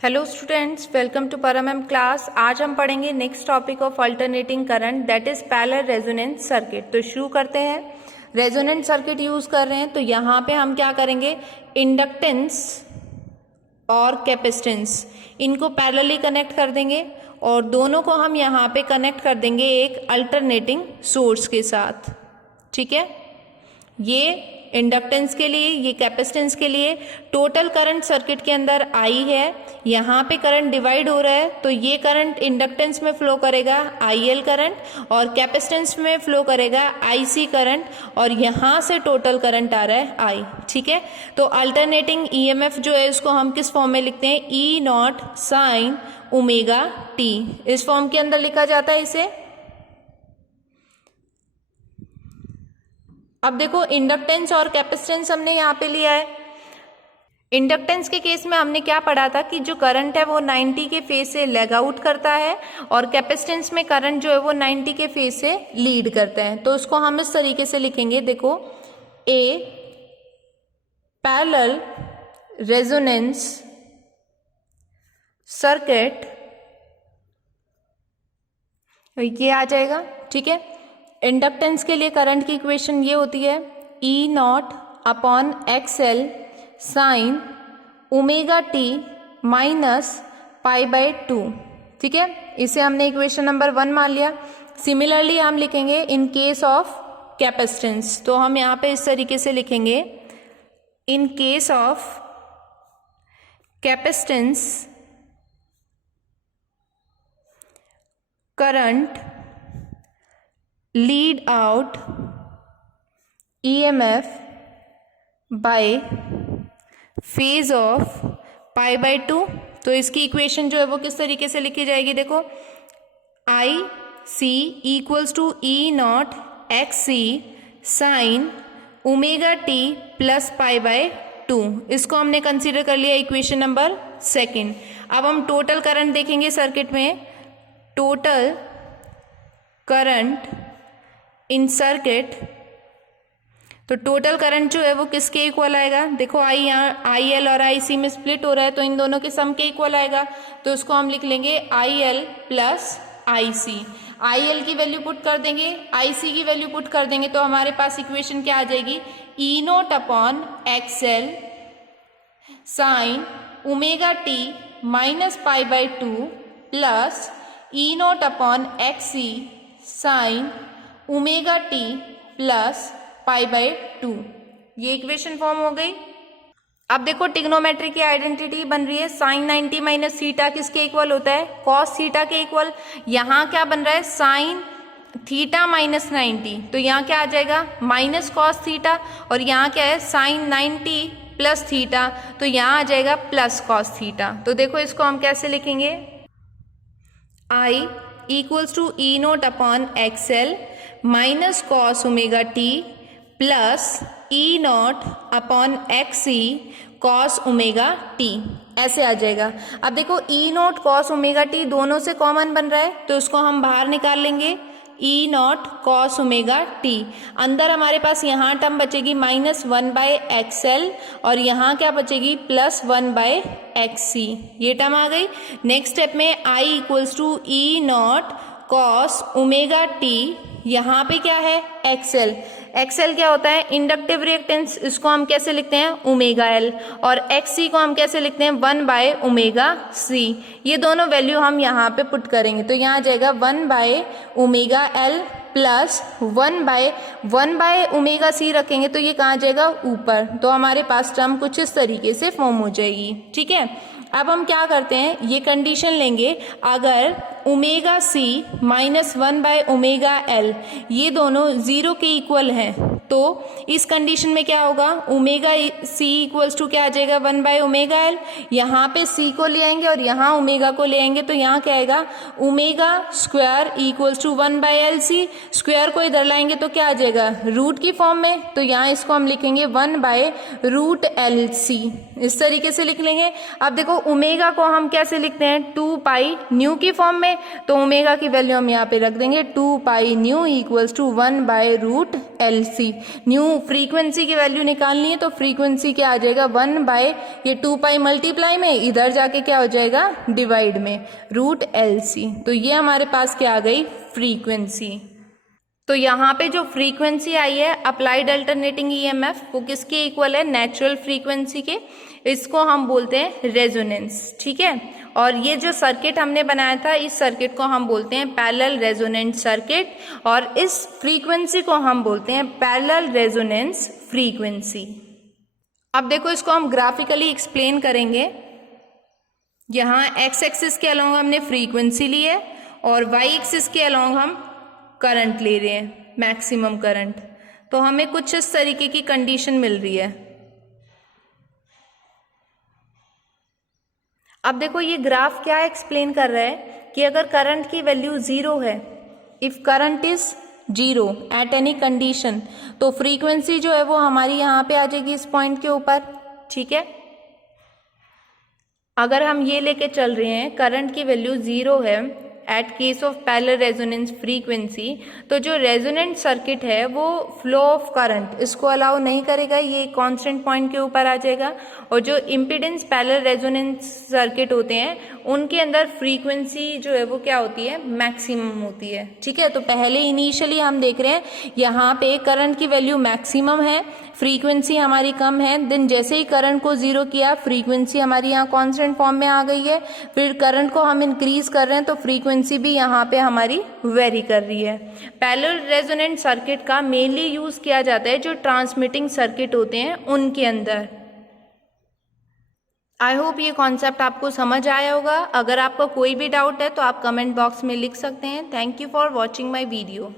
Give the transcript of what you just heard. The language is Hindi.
हेलो स्टूडेंट्स, वेलकम टू परम क्लास। आज हम पढ़ेंगे next topic of alternating current, that is parallel resonance circuit. तो शुरू करते हैं। रेजोनेंट सर्किट यूज कर रहे हैं तो यहाँ पे हम क्या करेंगे, इंडक्टेंस और कैपेसिटेंस इनको पैरेलली कनेक्ट कर देंगे और दोनों को हम यहाँ पे कनेक्ट कर देंगे एक अल्टरनेटिंग सोर्स के साथ। ठीक है, ये इंडक्टेंस के लिए, ये कैपेसिटेंस के लिए। टोटल करंट सर्किट के अंदर आई है, यहाँ पे करंट डिवाइड हो रहा है तो ये करंट इंडक्टेंस में फ्लो करेगा IL करंट और कैपेसिटेंस में फ्लो करेगा IC करंट और यहाँ से टोटल करंट आ रहा है I। ठीक है, तो अल्टरनेटिंग EMF जो है इसको हम किस फॉर्म में लिखते हैं, E0 sin ओमेगा t, इस फॉर्म के अंदर लिखा जाता है इसे। अब देखो, इंडक्टेंस और कैपेसिटेंस हमने यहाँ पे लिया है। इंडक्टेंस के केस में हमने क्या पढ़ा था कि जो करंट है वो 90 के फेज से लेग आउट करता है और कैपेसिटेंस में करंट जो है वो 90 के फेज से लीड करता है। तो उसको हम इस तरीके से लिखेंगे, देखो, ए पैरेलल रेजोनेंस सर्किट, ये आ जाएगा। ठीक है, इंडक्टेंस के लिए करंट की इक्वेशन ये होती है E0 upon XL sine omega t minus π/2। ठीक है, इसे हमने इक्वेशन नंबर 1 मान लिया। सिमिलरली हम लिखेंगे इन केस ऑफ कैपेसिटेंस, तो हम यहाँ पे इस तरीके से लिखेंगे, in case of capacitance current lead out EMF by phase of π/2। तो इसकी इक्वेशन जो है वो किस तरीके से लिखी जाएगी, देखो, IC equals to E0 XC sine omega t plus π/2। इसको हमने कंसीडर कर लिया इक्वेशन नंबर 2। अब हम टोटल करंट देखेंगे सर्किट में। टोटल करंट इन सर्किट, तो टोटल करंट जो है वो किसके इक्वल आएगा, देखो, I यहाँ IL और IC में स्प्लिट हो रहा है तो इन दोनों के सम के इक्वल आएगा। तो उसको हम लिख लेंगे IL प्लस IC। IL की वैल्यू पुट कर देंगे, IC की वैल्यू पुट कर देंगे तो हमारे पास इक्वेशन क्या आ जाएगी, E0 upon XL sine omega t minus π/2 plus E0 upon XC sine omega t plus π/2। ये इक्वेशन फॉर्म हो गई। अब देखो, ट्रिग्नोमेट्री की आइडेंटिटी बन रही है, साइन 90 माइनस थीटा किसके इक्वल होता है, कॉस थीटा के इक्वल। यहाँ क्या बन रहा है, साइन थीटा माइनस 90, तो यहाँ क्या आ जाएगा, माइनस कॉस थीटा, और यहाँ क्या है, साइन 90 प्लस थीटा, तो यहाँ आ जाएगा प्लस कॉस थीटा। तो देखो, इसको हम कैसे लिखेंगे, I equals to E0 upon XL minus cos omega t plus E0 upon XC cos omega t, ऐसे आ जाएगा। अब देखो, E0 कॉस ओमेगा t दोनों से कॉमन बन रहा है तो उसको हम बाहर निकाल लेंगे, E0 कॉस ओमेगा t। अंदर हमारे पास यहाँ टर्म बचेगी -1/XL और यहाँ क्या बचेगी, +1/XC, ये टर्म आ गई। नेक्स्ट स्टेप में I equals to E0 cos omega t, यहाँ पे क्या है, XL। XL क्या होता है, इंडक्टिव रिएक्टेंस, इसको हम कैसे लिखते हैं, ओमेगा L, और XC को हम कैसे लिखते हैं, 1/ओमेगा-C। ये दोनों वैल्यू हम यहाँ पे पुट करेंगे तो यहाँ आ जाएगा 1/ओमेगा-L प्लस 1/ओमेगा-C रखेंगे तो ये कहाँ जाएगा, ऊपर। तो हमारे पास टर्म कुछ इस तरीके से फॉर्म हो जाएगी। ठीक है, अब हम क्या करते हैं, ये कंडीशन लेंगे, अगर ओमेगा C माइनस 1/ओमेगा-L ये दोनों 0 के इक्वल हैं तो इस कंडीशन में क्या होगा, ओमेगा C इक्वल्स टू क्या आ जाएगा, 1/ओमेगा-L। यहाँ पे C को ले आएंगे और यहाँ ओमेगा को ले आएंगे तो यहाँ क्या आएगा, omega square equals to 1/LC। Square को इधर लाएंगे तो क्या आ जाएगा, रूट की फॉर्म में, तो यहाँ इसको हम लिखेंगे 1/√LC। इस तरीके से लिख लेंगे। अब देखो ओमेगा को हम कैसे लिखते हैं, 2 पाई न्यू की फॉर्म में, तो ओमेगा की वैल्यू हम यहाँ पे रख देंगे 2 pi nu equals to 1/√LC। Nu frequency की वैल्यू निकालनी है तो फ्रीक्वेंसी क्या आ जाएगा, 1 ये 2 पाई मल्टीप्लाई में, इधर जाके क्या हो जाएगा डिवाइड में √LC। तो ये हमारे पास क्या आ गई फ्रीक्वेंसी। तो यहाँ पे जो फ्रीक्वेंसी आई है अप्लाइड अल्टरनेटिंग ईएमएफ, वो किसके इक्वल है, नेचुरल फ्रीक्वेंसी के। इसको हम बोलते हैं रेजोनेंस, ठीक है। और ये जो सर्किट हमने बनाया था, इस सर्किट को हम बोलते हैं पैरेलल रेजोनेंट सर्किट, और इस फ्रीक्वेंसी को हम बोलते हैं पैरेलल रेजोनेंस फ्रीक्वेंसी। अब देखो इसको हम ग्राफिकली एक्सप्लेन करेंगे। यहाँ एक्स एक्सिस के अलोंग हमने फ्रीक्वेंसी ली है और वाई एक्सिस के अलोंग हम करंट ले रहे हैं, मैक्सिमम करंट। तो हमें कुछ इस तरीके की कंडीशन मिल रही है। अब देखो ये ग्राफ क्या एक्सप्लेन कर रहा है कि अगर करंट की वैल्यू 0 है, if current is 0 at any condition, तो फ्रीक्वेंसी जो है वो हमारी यहाँ पे आ जाएगी इस पॉइंट के ऊपर, ठीक है। अगर हम ये लेके चल रहे हैं करंट की वैल्यू 0 है at case of parallel resonance frequency, तो जो रेजोनेंट सर्किट है वो फ्लो ऑफ करंट इसको अलाउ नहीं करेगा, ये कांस्टेंट पॉइंट के ऊपर आ जाएगा। और जो इम्पीडेंस पैरेलल रेजोनेंस सर्किट होते हैं उनके अंदर फ्रीक्वेंसी जो है वो क्या होती है, मैक्सिमम होती है, ठीक है। तो पहले इनिशियली हम देख रहे हैं यहाँ पे करंट की वैल्यू मैक्सिमम है, फ्रीक्वेंसी हमारी कम है, देन जैसे ही करंट को 0 किया फ्रीक्वेंसी हमारी यहाँ कांस्टेंट फॉर्म में आ गई है, फिर करंट को हम इंक्रीज कर रहे हैं तो फ्रीक्वेंसी भी यहाँ पे हमारी वेरी कर रही है। पैरेलल रेजोनेंट सर्किट का मेनली यूज किया जाता है जो ट्रांसमिटिंग सर्किट होते हैं उनके अंदर। आई होप ये कॉन्सेप्ट आपको समझ आया होगा। अगर आपका कोई भी डाउट है तो आप कमेंट बॉक्स में लिख सकते हैं। Thank you for watching my video.